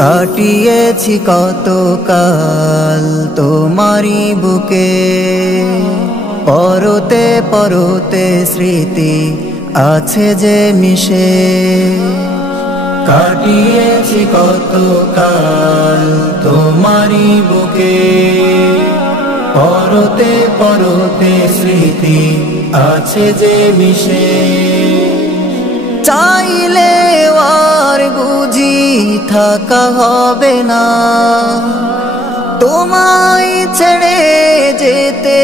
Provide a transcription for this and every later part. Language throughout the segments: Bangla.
কাটিয়েছি কত কাল তোমারি বুকে, পরতে পরতে স্মৃতি আছে যে মিশে। কাটিয়েছি কত কাল তোমারি বুকে, পরতে পরতে স্মৃতি আছে যে মিশে। চাইলে আর বুঝি থাকা হবে না, তোমায় ছেড়ে যেতে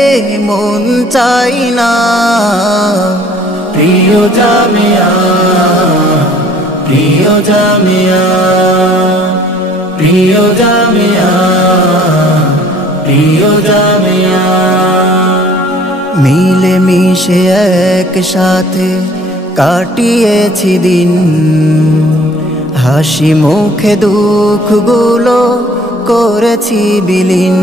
মন চাই না। প্রিয় জামিয়া, প্রিয় জামিয়া, প্রিয় জামিয়া, প্রিয় জামিয়া। মিলে মিশে একসাথে কাটিয়েছি দিন, হাসি মুখে দুঃখগুলো করেছি বিলীন।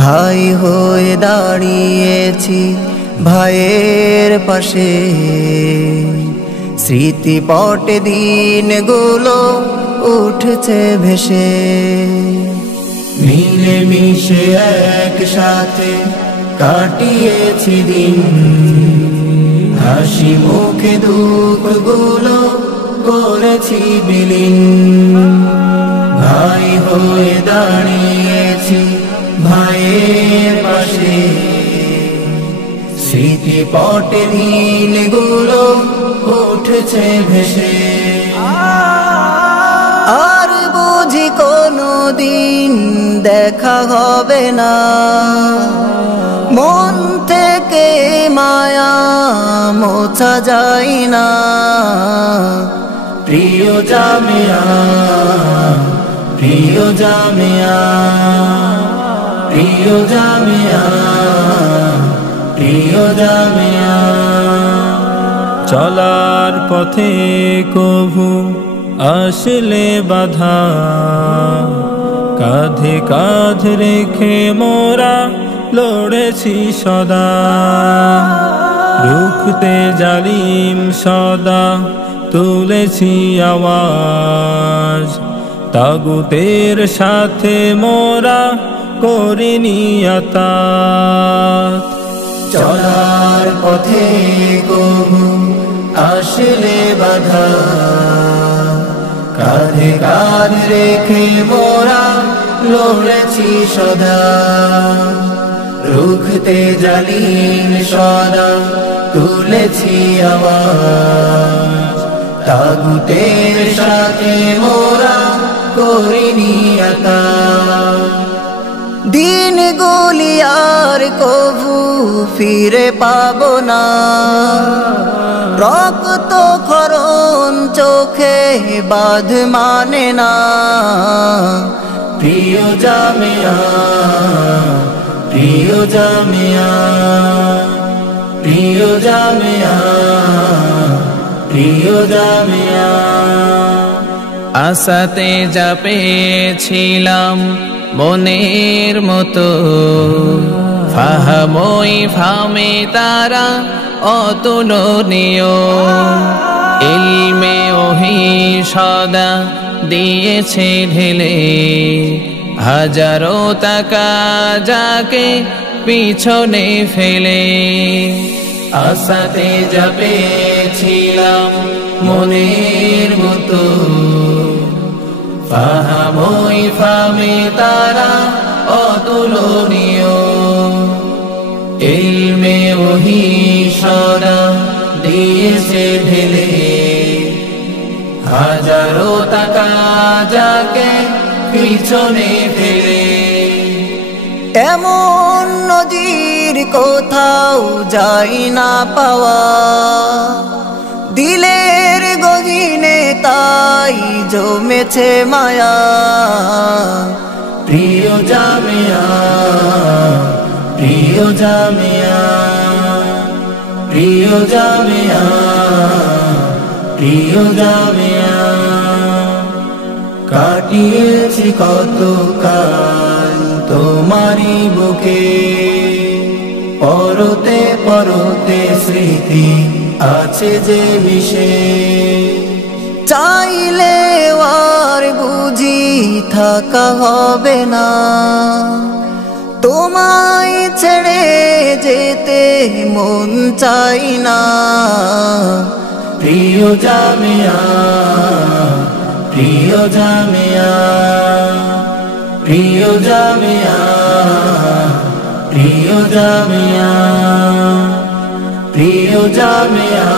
ভাই হয়ে দাঁড়িয়েছি ভাইয়ের পাশে, স্মৃতিপটে দিনগুলো উঠছে ভেসে। মিলে মিশে একসাথে কাটিয়েছি দিন, হাসি মুখে দুঃখগুলো করেছি বিলীন। ভাই হয়ে দাঁড়িয়েছি ভাইয়ের পাশে, স্মৃতিপটে দিনগুলো উঠছে ভেসে। আর বুঝি কোনো দিন দেখা হবে না, মন থেকে মায়া মোছা যায় না। প্রিয় জামিয়া, প্রিয় জামিয়া, প্রিয় জামিয়া, প্রিয় জামিয়া। চলার পথে কভু আসলে বাধা, কাঁধে কাঁধ রেখে মোরা লড়েছি সদা। রুখতে জালিম সদা তুলেছি আওয়াজ, তাগুতের সাথে মোরা করিনি আতাত। চলার পথে কভু আসলে বাধা, কাঁধে কাঁধ রেখে মোরা লড়েছি সদা। রুখতে জালিম সদা তুলেছি আওয়াজ, তাগুতের সাথে মোরা করিনি আতাত। দিনগুলি আর কভু ফিরে পাবো না, রক্ত ক্ষরণ চোখে বাঁধ মানে না। প্রিয় জামিয়া, প্রিয় জামিয়া, প্রিয় জামিয়া, প্রিয় জামিয়া। আশাতে যা পেয়েছিলাম মনের মতো, ফাহামই ফামে তারা অতুলনীয়। ইলমে ওহি সদা দিয়েছে ঢেলে, হাজারো টাকা যাকে পিছনে ফেলে। আশাতে যা পেয়েছিলাম মনের মতো, ফাহামই ফামে তারা অতুলনীয়। ইলমে ওহি সদা দিয়েছে ঢেলে, হাজারো টাকা যাকে পিছনে ফেলে। এমন নজির কোথাও যাই না পাওয়া, দিলের গগিনে তাই জমেছে মায়া। প্রিয় জামিয়া, প্রিয় জামিয়া, প্রিয় জামিয়া, প্রিয় জামিয়া। কাটিয়েছি কত কাল তোমারি বুকে, পরতে পরতে স্মৃতি আছে যে মিশে। চাইলে আর থাকা হবে না, তোমায় ছেড়ে যেতে মন চাই না। প্রিয় জামিয়া, প্রিয় জামিয়া, প্রিয় জামিয়া, প্রিয় জামিয়া, প্রিয় জামিয়া,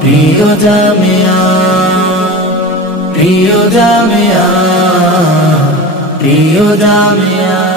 প্রিয় জামিয়া, প্রিয় জামিয়া, প্রিয় জামিয়া।